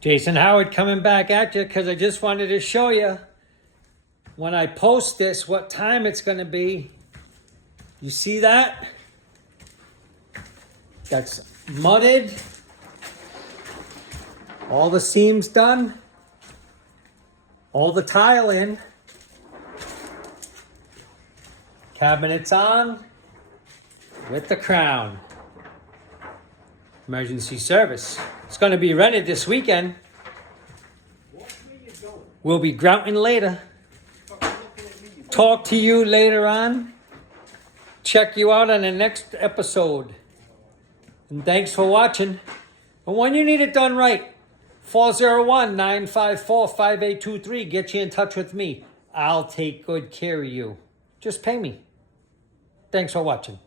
Jason Howard coming back at you because I just wanted to show you when I post this what time it's going to be. You see that? That's mudded. All the seams done. All the tile in. Cabinets on with the crown. Emergency service. It's going to be rented this weekend. We'll be grouting later. Talk to you later on. Check you out on the next episode. And thanks for watching. And when you need it done right, 401-954-5823. Get you in touch with me. I'll take good care of you. Just pay me. Thanks for watching.